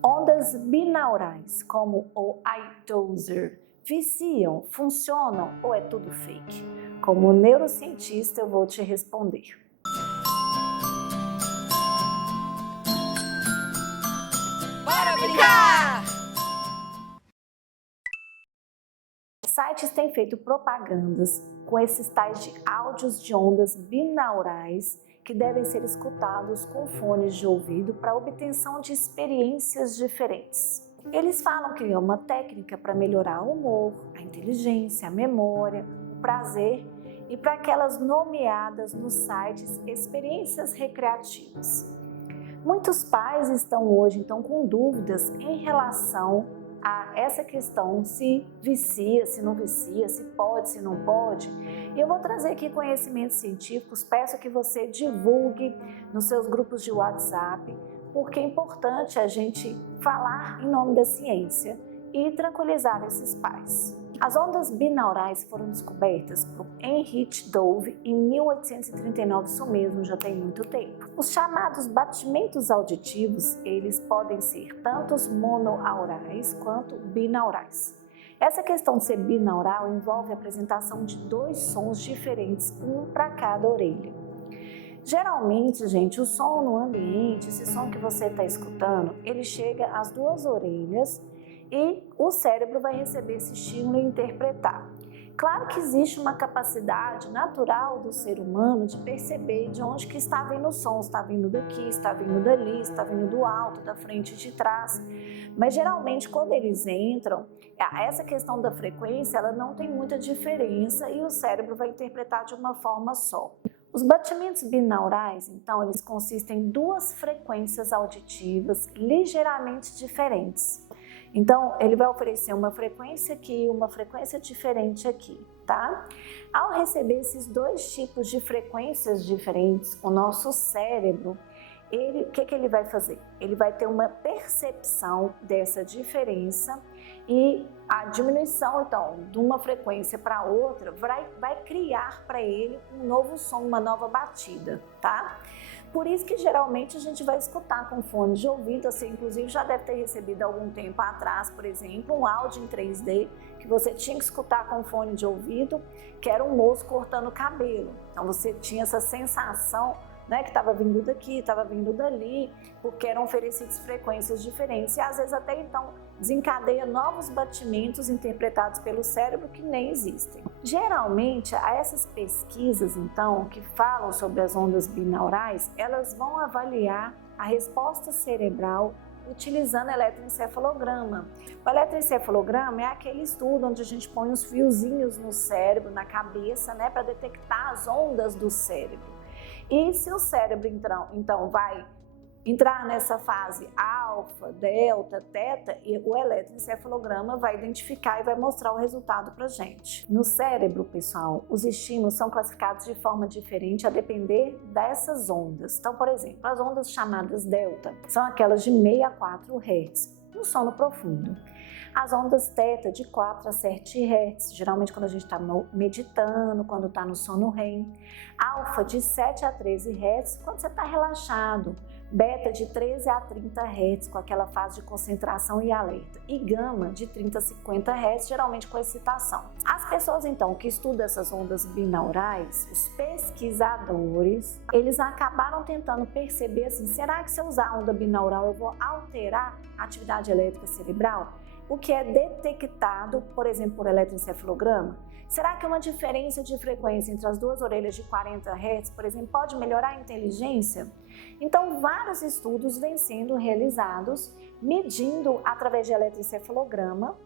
Ondas binaurais, como o iDozer, viciam, funcionam ou é tudo fake? Como neurocientista, eu vou te responder. Bora brincar! Sites têm feito propagandas com esses tais de áudios de ondas binaurais que devem ser escutados com fones de ouvido para obtenção de experiências diferentes. Eles falam que é uma técnica para melhorar o humor, a inteligência, a memória, o prazer e para aquelas nomeadas nos sites experiências recreativas. Muitos pais estão hoje então com dúvidas em relação a essa questão, se vicia, se não vicia, se pode, se não pode. E eu vou trazer aqui conhecimentos científicos, peço que você divulgue nos seus grupos de WhatsApp, porque é importante a gente falar em nome da ciência e tranquilizar esses pais. As ondas binaurais foram descobertas por Heinrich Dove em 1839, isso mesmo, já tem muito tempo. Os chamados batimentos auditivos, eles podem ser tanto monoaurais quanto binaurais. Essa questão de ser binaural envolve a apresentação de dois sons diferentes, um para cada orelha. Geralmente, gente, o som no ambiente, esse som que você está escutando, ele chega às duas orelhas e o cérebro vai receber esse estímulo e interpretar. Claro que existe uma capacidade natural do ser humano de perceber de onde que está vindo o som, está vindo daqui, está vindo dali, está vindo do alto, da frente, de trás. Mas geralmente quando eles entram, essa questão da frequência, ela não tem muita diferença e o cérebro vai interpretar de uma forma só. Os batimentos binaurais, então, eles consistem em duas frequências auditivas ligeiramente diferentes. Então, ele vai oferecer uma frequência aqui e uma frequência diferente aqui, tá? Ao receber esses dois tipos de frequências diferentes, o nosso cérebro, o que ele vai fazer? Ele vai ter uma percepção dessa diferença e a diminuição, então, de uma frequência para outra vai criar para ele um novo som, uma nova batida, tá? Por isso que geralmente a gente vai escutar com fone de ouvido, você inclusive já deve ter recebido algum tempo atrás, por exemplo, um áudio em 3D que você tinha que escutar com fone de ouvido, que era um moço cortando o cabelo. Então você tinha essa sensação, né, que estava vindo daqui, estava vindo dali, porque eram oferecidas frequências diferentes e às vezes até então desencadeia novos batimentos interpretados pelo cérebro que nem existem. Geralmente, essas pesquisas então que falam sobre as ondas binaurais, elas vão avaliar a resposta cerebral utilizando eletroencefalograma. O eletroencefalograma é aquele estudo onde a gente põe os fiozinhos no cérebro, na cabeça, né, para detectar as ondas do cérebro. E se o cérebro então vai entrar nessa fase alfa, delta, teta, e o eletroencefalograma vai identificar e vai mostrar o resultado para a gente. No cérebro, pessoal, os estímulos são classificados de forma diferente a depender dessas ondas. Então, por exemplo, as ondas chamadas delta são aquelas de 6 a 4 Hz no sono profundo. As ondas teta de 4 a 7 Hz, geralmente quando a gente está meditando, quando está no sono REM. Alfa de 7 a 13 Hz, quando você está relaxado. Beta de 13 a 30 Hz, com aquela fase de concentração e alerta. E gama de 30 a 50 Hz, geralmente com excitação. As pessoas, então, que estudam essas ondas binaurais, os pesquisadores, eles acabaram tentando perceber assim, será que se eu usar a onda binaural eu vou alterar a atividade elétrica cerebral? O que é detectado, por exemplo, por eletroencefalograma? Será que uma diferença de frequência entre as duas orelhas de 40 Hz, por exemplo, pode melhorar a inteligência? Então, vários estudos vêm sendo realizados medindo através de eletroencefalograma,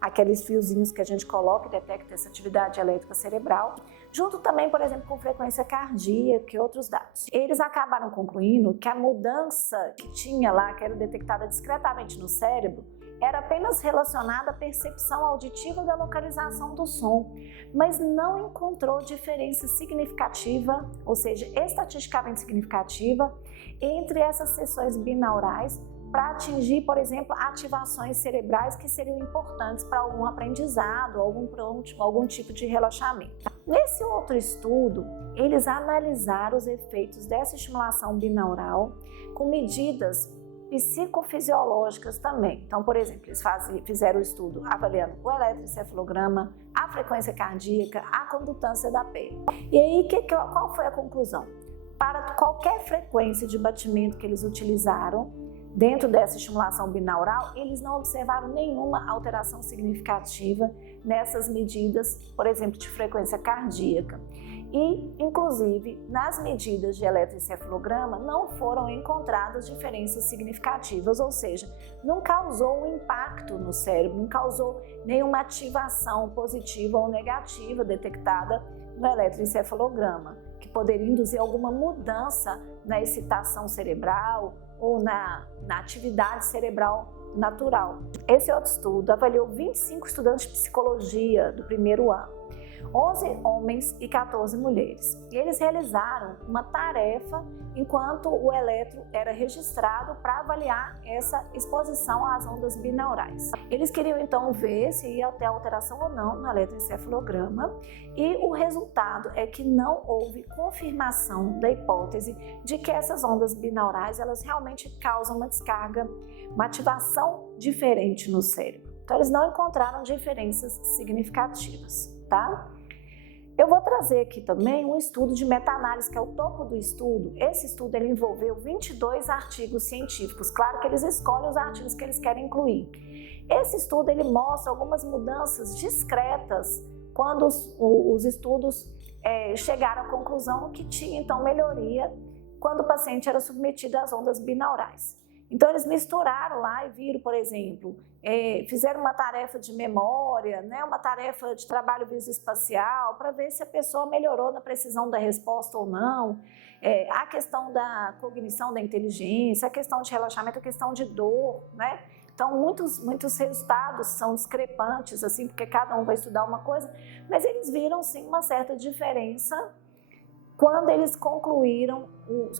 aqueles fiozinhos que a gente coloca e detecta essa atividade elétrica cerebral, junto também, por exemplo, com frequência cardíaca e outros dados. Eles acabaram concluindo que a mudança que tinha lá, que era detectada discretamente no cérebro, era apenas relacionada à percepção auditiva da localização do som, mas não encontrou diferença significativa, ou seja, estatisticamente significativa, entre essas sessões binaurais para atingir, por exemplo, ativações cerebrais que seriam importantes para algum aprendizado, algum tipo de relaxamento. Nesse outro estudo, eles analisaram os efeitos dessa estimulação binaural com medidas psicofisiológicas também. Então, por exemplo, eles fizeram o estudo avaliando o eletroencefalograma, a frequência cardíaca, a condutância da pele. E aí, qual foi a conclusão? Para qualquer frequência de batimento que eles utilizaram, dentro dessa estimulação binaural, eles não observaram nenhuma alteração significativa nessas medidas, por exemplo, de frequência cardíaca. E, inclusive, nas medidas de eletroencefalograma não foram encontradas diferenças significativas, ou seja, não causou um impacto no cérebro, não causou nenhuma ativação positiva ou negativa detectada no eletroencefalograma, que poderia induzir alguma mudança na excitação cerebral ou na atividade cerebral natural. Esse outro estudo avaliou 25 estudantes de psicologia do primeiro ano, 11 homens e 14 mulheres. E eles realizaram uma tarefa enquanto o eletro era registrado para avaliar essa exposição às ondas binaurais. Eles queriam então ver se ia ter alteração ou não no eletroencefalograma, e o resultado é que não houve confirmação da hipótese de que essas ondas binaurais elas realmente causam uma descarga, uma ativação diferente no cérebro. Então eles não encontraram diferenças significativas, tá? Eu vou trazer aqui também um estudo de meta-análise, que é o topo do estudo. Esse estudo ele envolveu 22 artigos científicos. Claro que eles escolhem os artigos que eles querem incluir. Esse estudo ele mostra algumas mudanças discretas quando os estudos chegaram à conclusão que tinha então melhoria quando o paciente era submetido às ondas binaurais. Então eles misturaram lá e viram, por exemplo, fizeram uma tarefa de memória, né, uma tarefa de trabalho visoespacial, para ver se a pessoa melhorou na precisão da resposta ou não, a questão da cognição da inteligência, a questão de relaxamento, a questão de dor, né? Então muitos resultados são discrepantes, assim, porque cada um vai estudar uma coisa, mas eles viram sim uma certa diferença quando eles concluíram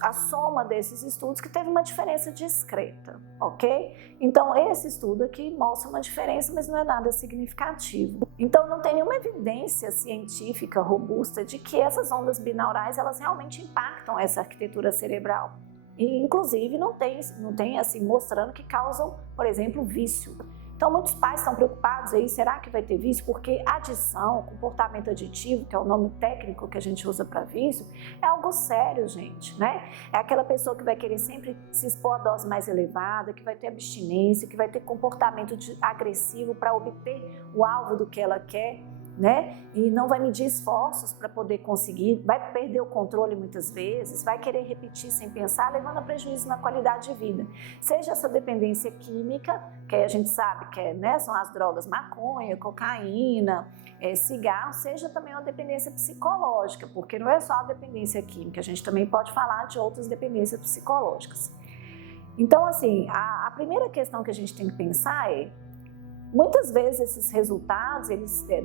a soma desses estudos, que teve uma diferença discreta, ok? Então, esse estudo aqui mostra uma diferença, mas não é nada significativo. Então, não tem nenhuma evidência científica robusta de que essas ondas binaurais, elas realmente impactam essa arquitetura cerebral. E, inclusive, não tem assim, mostrando que causam, por exemplo, vício. Então, muitos pais estão preocupados aí, será que vai ter vício? Porque adição, comportamento aditivo, que é o nome técnico que a gente usa para vício, é algo sério, gente, né? É aquela pessoa que vai querer sempre se expor a dose mais elevada, que vai ter abstinência, que vai ter comportamento agressivo para obter o alvo do que ela quer, né? E não vai medir esforços para poder conseguir, vai perder o controle muitas vezes, vai querer repetir sem pensar, levando a prejuízo na qualidade de vida. Seja essa dependência química, que a gente sabe que né, são as drogas maconha, cocaína, cigarro, seja também uma dependência psicológica, porque não é só a dependência química, a gente também pode falar de outras dependências psicológicas. Então, assim, a primeira questão que a gente tem que pensar é, muitas vezes esses resultados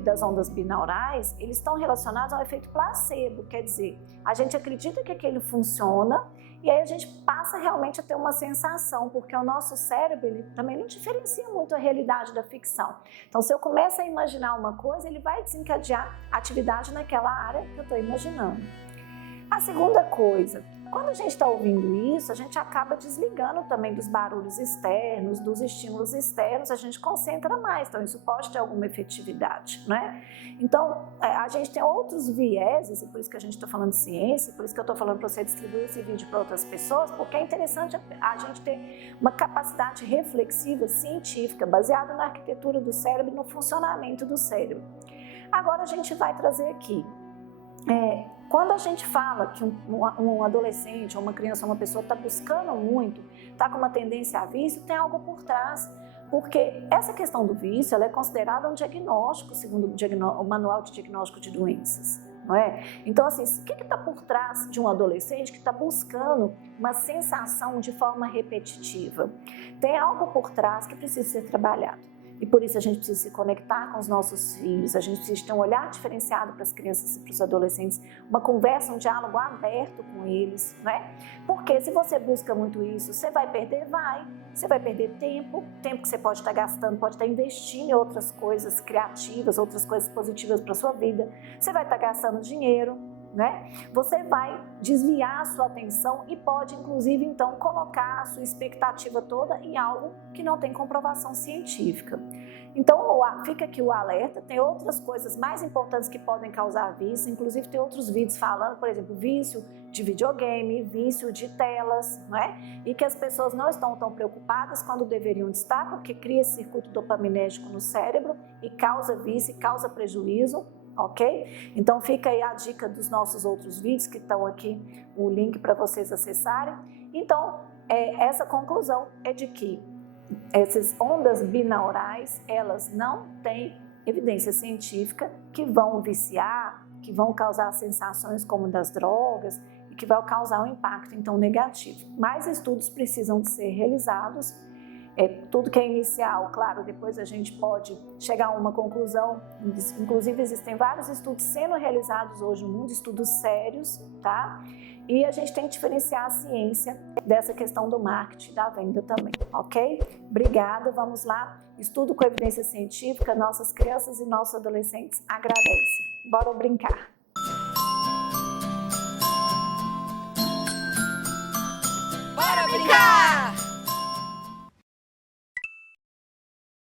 das ondas binaurais, eles estão relacionados ao efeito placebo, quer dizer, a gente acredita que aquilo funciona e aí a gente passa realmente a ter uma sensação, porque o nosso cérebro ele também não diferencia muito a realidade da ficção. Então, se eu começo a imaginar uma coisa, ele vai desencadear atividade naquela área que eu estou imaginando. A segunda coisa, quando a gente está ouvindo isso, a gente acaba desligando também dos barulhos externos, dos estímulos externos, a gente concentra mais, então isso pode ter alguma efetividade, né? Então, a gente tem outros vieses, e por isso que a gente está falando de ciência, por isso que eu estou falando para você distribuir esse vídeo para outras pessoas, porque é interessante a gente ter uma capacidade reflexiva científica, baseada na arquitetura do cérebro e no funcionamento do cérebro. Agora a gente vai trazer aqui. Quando a gente fala que um adolescente, ou uma criança, ou uma pessoa está buscando muito, está com uma tendência a vício, tem algo por trás. Porque essa questão do vício ela é considerada um diagnóstico, segundo o Manual de Diagnóstico de Doenças, não é? Então, assim, o que está por trás de um adolescente que está buscando uma sensação de forma repetitiva? Tem algo por trás que precisa ser trabalhado. E por isso a gente precisa se conectar com os nossos filhos, a gente precisa ter um olhar diferenciado para as crianças e para os adolescentes, uma conversa, um diálogo aberto com eles, né? Porque se você busca muito isso, você vai perder? Vai. Você vai perder tempo que você pode estar gastando, pode estar investindo em outras coisas criativas, outras coisas positivas para a sua vida. Você vai estar gastando dinheiro, né? Você vai desviar a sua atenção e pode, inclusive, então, colocar a sua expectativa toda em algo que não tem comprovação científica. Então, fica aqui o alerta, tem outras coisas mais importantes que podem causar vício, inclusive tem outros vídeos falando, por exemplo, vício de videogame, vício de telas, né? E que as pessoas não estão tão preocupadas quando deveriam estar, porque cria esse circuito dopaminérgico no cérebro e causa vício, causa prejuízo. Ok? Então fica aí a dica dos nossos outros vídeos que estão aqui, o link para vocês acessarem. Então, essa conclusão é de que essas ondas binaurais, elas não têm evidência científica que vão viciar, que vão causar sensações como das drogas e que vão causar um impacto então negativo. Mais estudos precisam de ser realizados. Tudo que é inicial, claro, depois a gente pode chegar a uma conclusão. Inclusive, existem vários estudos sendo realizados hoje no mundo, estudos sérios, tá? E a gente tem que diferenciar a ciência dessa questão do marketing, da venda também, ok? Obrigada, vamos lá. Estudo com evidência científica, nossas crianças e nossos adolescentes agradecem. Bora brincar!